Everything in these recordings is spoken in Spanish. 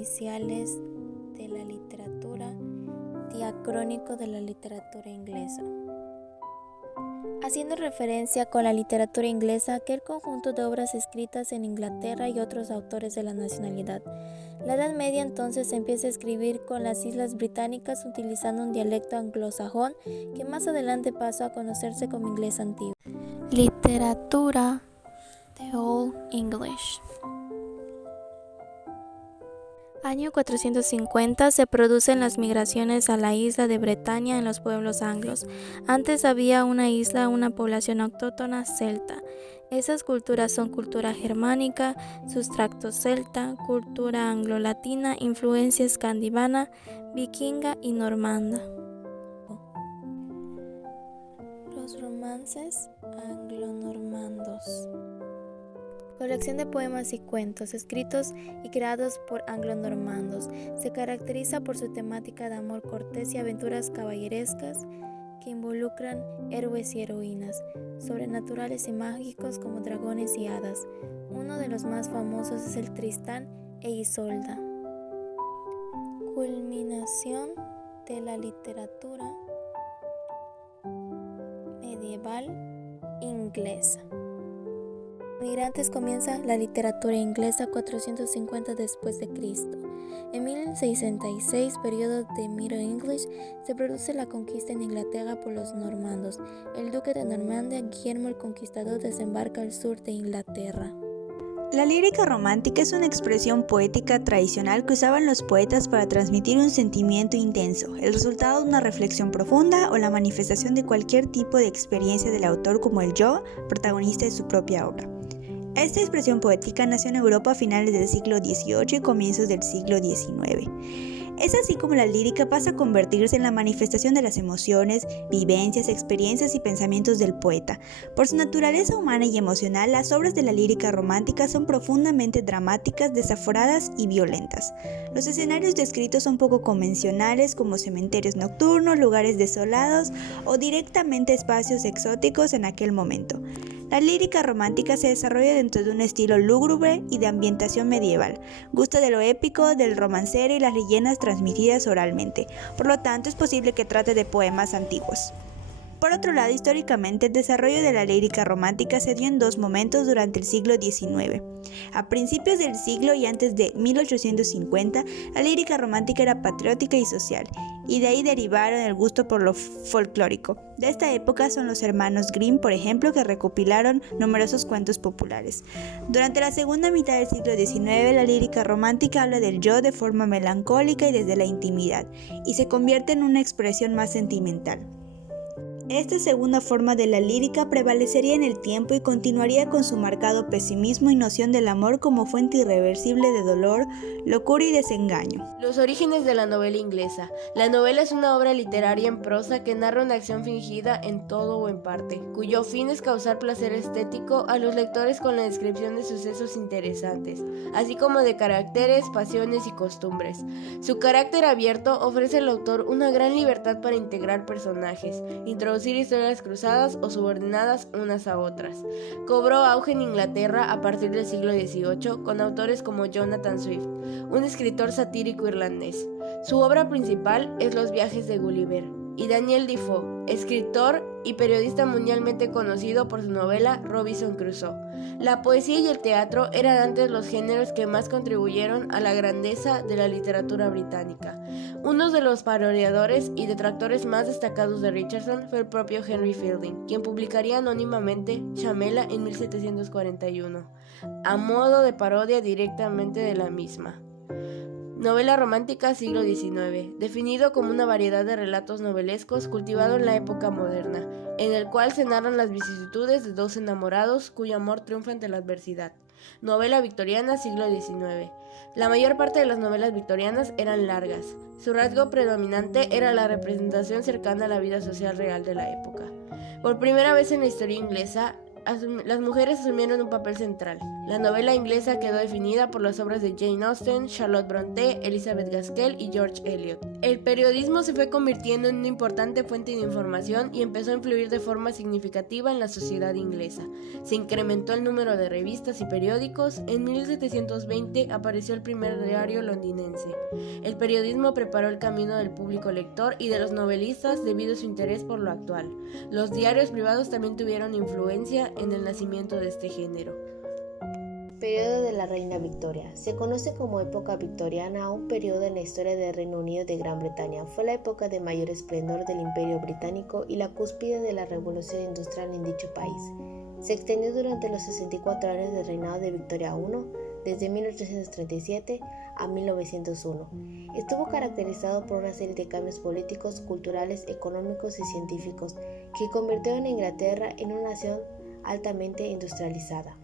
iniciales de la literatura, diacrónico de la literatura inglesa. Haciendo referencia con la literatura inglesa, aquel conjunto de obras escritas en Inglaterra y otros autores de la nacionalidad. La Edad Media entonces se empieza a escribir con las Islas Británicas utilizando un dialecto anglosajón que más adelante pasó a conocerse como inglés antiguo. Literatura de Old English. Año 450 se producen las migraciones a la isla de Bretaña en los pueblos anglos. Antes había una isla, una población autóctona celta. Esas culturas son cultura germánica, sustrato celta, cultura anglo-latina, influencia escandinava, vikinga y normanda. Los romances anglo-normandos. Colección de poemas y cuentos escritos y creados por anglo-normandos. Se caracteriza por su temática de amor cortés y aventuras caballerescas que involucran héroes y heroínas, sobrenaturales y mágicos como dragones y hadas. Uno de los más famosos es el Tristán e Isolda. Culminación de la literatura medieval inglesa. Migrantes comienza la literatura inglesa 450 después de Cristo. En 1066, periodo de Middle English, se produce la conquista en Inglaterra por los normandos. El duque de Normandía, Guillermo el Conquistador, desembarca al sur de Inglaterra. La lírica romántica es una expresión poética tradicional que usaban los poetas para transmitir un sentimiento intenso, el resultado de una reflexión profunda o la manifestación de cualquier tipo de experiencia del autor como el yo, protagonista de su propia obra. Esta expresión poética nació en Europa a finales del siglo XVIII y comienzos del siglo XIX. Es así como la lírica pasa a convertirse en la manifestación de las emociones, vivencias, experiencias y pensamientos del poeta. Por su naturaleza humana y emocional, las obras de la lírica romántica son profundamente dramáticas, desaforadas y violentas. Los escenarios descritos son poco convencionales, como cementerios nocturnos, lugares desolados o directamente espacios exóticos en aquel momento. La lírica romántica se desarrolla dentro de un estilo lúgubre y de ambientación medieval. Gusta de lo épico, del romancero y las leyendas transmitidas oralmente. Por lo tanto, es posible que trate de poemas antiguos. Por otro lado, históricamente, el desarrollo de la lírica romántica se dio en dos momentos durante el siglo XIX. A principios del siglo y antes de 1850, la lírica romántica era patriótica y social, y de ahí derivaron el gusto por lo folclórico. De esta época son los hermanos Grimm, por ejemplo, que recopilaron numerosos cuentos populares. Durante la segunda mitad del siglo XIX, la lírica romántica habla del yo de forma melancólica y desde la intimidad, y se convierte en una expresión más sentimental. Esta segunda forma de la lírica prevalecería en el tiempo y continuaría con su marcado pesimismo y noción del amor como fuente irreversible de dolor, locura y desengaño. Los orígenes de la novela inglesa. La novela es una obra literaria en prosa que narra una acción fingida en todo o en parte, cuyo fin es causar placer estético a los lectores con la descripción de sucesos interesantes, así como de caracteres, pasiones y costumbres. Su carácter abierto ofrece al autor una gran libertad para integrar personajes, introducir historias cruzadas o subordinadas unas a otras. Cobró auge en Inglaterra a partir del siglo XVIII con autores como Jonathan Swift, un escritor satírico irlandés. Su obra principal es Los viajes de Gulliver, y Daniel Defoe, escritor y periodista mundialmente conocido por su novela Robinson Crusoe. La poesía y el teatro eran antes los géneros que más contribuyeron a la grandeza de la literatura británica. Uno de los parodiadores y detractores más destacados de Richardson fue el propio Henry Fielding, quien publicaría anónimamente Shamela en 1741, a modo de parodia directamente de la misma. Novela romántica siglo XIX, definido como una variedad de relatos novelescos cultivado en la época moderna, en el cual se narran las vicisitudes de dos enamorados cuyo amor triunfa ante la adversidad. Novela victoriana siglo XIX. La mayor parte de las novelas victorianas eran largas. Su rasgo predominante era la representación cercana a la vida social real de la época. Por primera vez en la historia inglesa, las mujeres asumieron un papel central. La novela inglesa quedó definida por las obras de Jane Austen, Charlotte Brontë, Elizabeth Gaskell y George Eliot. El periodismo se fue convirtiendo en una importante fuente de información y empezó a influir de forma significativa en la sociedad inglesa. Se incrementó el número de revistas y periódicos. En 1720 apareció el primer diario londinense. El periodismo preparó el camino del público lector y de los novelistas debido a su interés por lo actual. Los diarios privados también tuvieron influencia en el nacimiento de este género. Periodo de la Reina Victoria. Se conoce como época victoriana a un periodo en la historia del Reino Unido de Gran Bretaña. Fue la época de mayor esplendor del Imperio Británico y la cúspide de la revolución industrial en dicho país. Se extendió durante los 64 años del reinado de Victoria I, desde 1837 a 1901. Estuvo caracterizado por una serie de cambios políticos, culturales, económicos y científicos que convirtieron a Inglaterra en una nación altamente industrializada.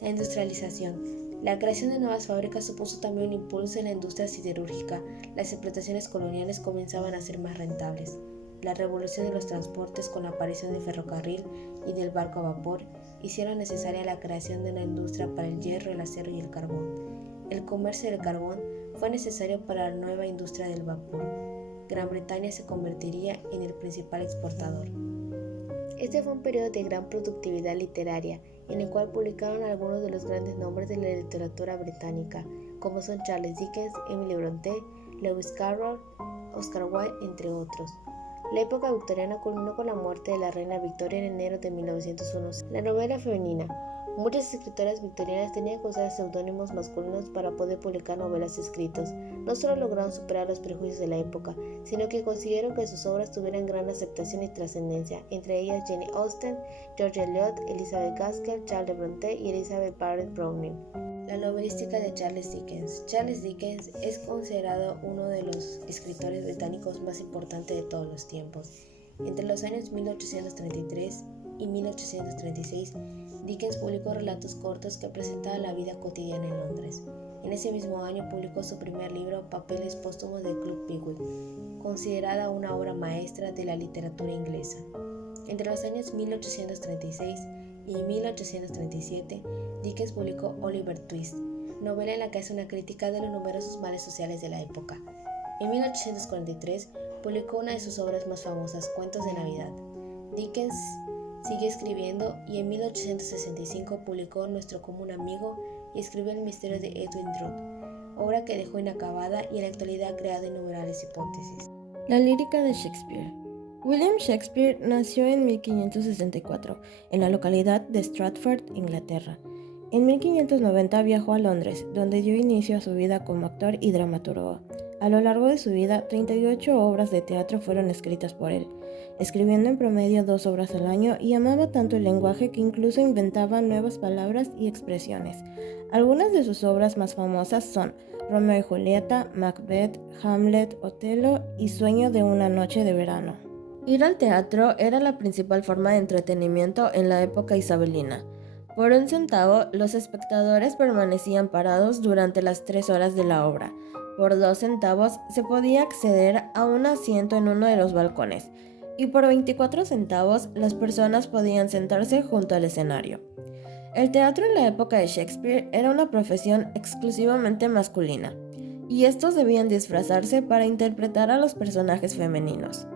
La industrialización. La creación de nuevas fábricas supuso también un impulso en la industria siderúrgica. Las explotaciones coloniales comenzaban a ser más rentables. La revolución de los transportes con la aparición del ferrocarril y del barco a vapor hicieron necesaria la creación de una industria para el hierro, el acero y el carbón. El comercio del carbón fue necesario para la nueva industria del vapor. Gran Bretaña se convertiría en el principal exportador. Este fue un periodo de gran productividad literaria, en el cual publicaron algunos de los grandes nombres de la literatura británica, como son Charles Dickens, Emily Brontë, Lewis Carroll, Oscar Wilde, entre otros. La época victoriana culminó con la muerte de la reina Victoria en enero de 1901. La novela femenina. Muchas escritoras victorianas tenían que usar seudónimos masculinos para poder publicar novelas escritas. No solo lograron superar los prejuicios de la época, sino que consiguieron que sus obras tuvieran gran aceptación y trascendencia, entre ellas Jane Austen, George Eliot, Elizabeth Gaskell, Charlotte Brontë y Elizabeth Barrett Browning. La novelística de Charles Dickens. Charles Dickens es considerado uno de los escritores británicos más importantes de todos los tiempos. Entre los años 1833 y 1836, Dickens publicó relatos cortos que presentaban la vida cotidiana en Londres. En ese mismo año publicó su primer libro, Papeles póstumos del Club Pickwick, considerada una obra maestra de la literatura inglesa. Entre los años 1836 y 1837, Dickens publicó Oliver Twist, novela en la que hace una crítica de los numerosos males sociales de la época. En 1843 publicó una de sus obras más famosas, Cuentos de Navidad. Dickens siguió escribiendo y en 1865 publicó Nuestro común amigo y escribió El misterio de Edwin Drood, obra que dejó inacabada y en la actualidad ha creado innumerables hipótesis. La lírica de Shakespeare. William Shakespeare nació en 1564 en la localidad de Stratford, Inglaterra. En 1590 viajó a Londres, donde dio inicio a su vida como actor y dramaturgo. A lo largo de su vida, 38 obras de teatro fueron escritas por él, escribiendo en promedio 2 obras al año, y amaba tanto el lenguaje que incluso inventaba nuevas palabras y expresiones. Algunas de sus obras más famosas son Romeo y Julieta, Macbeth, Hamlet, Otelo y Sueño de una noche de verano. Ir al teatro era la principal forma de entretenimiento en la época isabelina. Por 1 centavo, los espectadores permanecían parados durante las 3 horas de la obra. Por 2 centavos se podía acceder a un asiento en uno de los balcones, y por 24 centavos las personas podían sentarse junto al escenario. El teatro en la época de Shakespeare era una profesión exclusivamente masculina, y estos debían disfrazarse para interpretar a los personajes femeninos.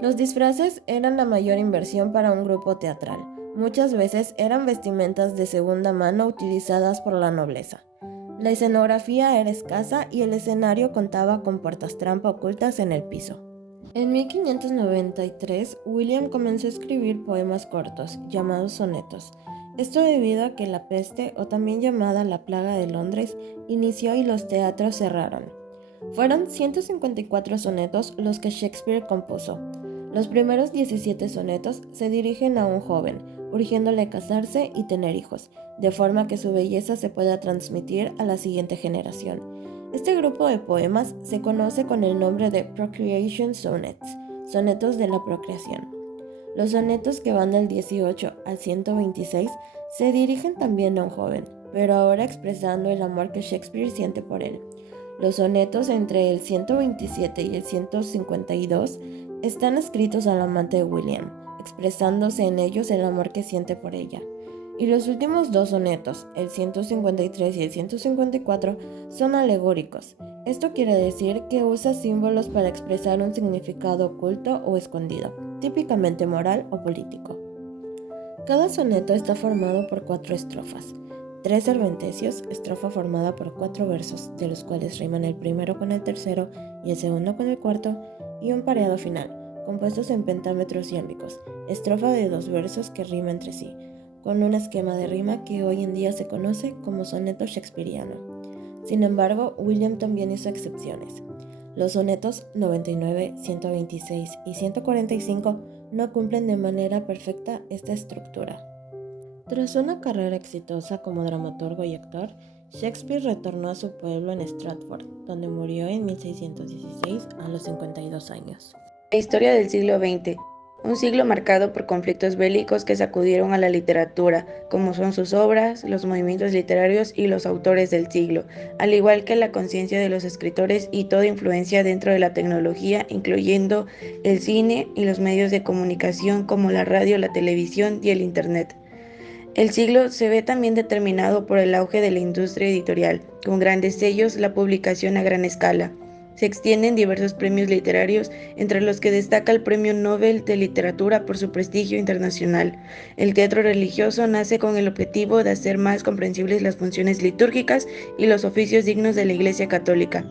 Los disfraces eran la mayor inversión para un grupo teatral. Muchas veces eran vestimentas de segunda mano utilizadas por la nobleza. La escenografía era escasa y el escenario contaba con puertas trampa ocultas en el piso. En 1593, William comenzó a escribir poemas cortos, llamados sonetos. Esto debido a que la peste, o también llamada la plaga de Londres, inició y los teatros cerraron. Fueron 154 sonetos los que Shakespeare compuso. Los primeros 17 sonetos se dirigen a un joven, urgiéndole casarse y tener hijos, de forma que su belleza se pueda transmitir a la siguiente generación. Este grupo de poemas se conoce con el nombre de Procreation Sonnets, sonetos de la procreación. Los sonetos que van del 18 al 126 se dirigen también a un joven, pero ahora expresando el amor que Shakespeare siente por él. Los sonetos entre el 127 y el 152 están escritos al amante de William, expresándose en ellos el amor que siente por ella. Y los últimos dos sonetos, el 153 y el 154, son alegóricos. Esto quiere decir que usa símbolos para expresar un significado oculto o escondido, típicamente moral o político. Cada soneto está formado por 4 estrofas. 3 serventecios, estrofa formada por 4 versos, de los cuales riman el primero con el tercero y el segundo con el cuarto, y un pareado final, compuestos en pentámetros iámbicos, estrofa de 2 versos que rima entre sí, con un esquema de rima que hoy en día se conoce como soneto shakespeariano. Sin embargo, William también hizo excepciones. Los sonetos 99, 126 y 145 no cumplen de manera perfecta esta estructura. Tras una carrera exitosa como dramaturgo y actor, Shakespeare retornó a su pueblo en Stratford, donde murió en 1616 a los 52 años. La historia del siglo XX. Un siglo marcado por conflictos bélicos que sacudieron a la literatura, como son sus obras, los movimientos literarios y los autores del siglo, al igual que la conciencia de los escritores y toda influencia dentro de la tecnología, incluyendo el cine y los medios de comunicación como la radio, la televisión y el Internet. El siglo se ve también determinado por el auge de la industria editorial, con grandes sellos, la publicación a gran escala. Se extienden diversos premios literarios, entre los que destaca el Premio Nobel de Literatura por su prestigio internacional. El teatro religioso nace con el objetivo de hacer más comprensibles las funciones litúrgicas y los oficios dignos de la Iglesia Católica.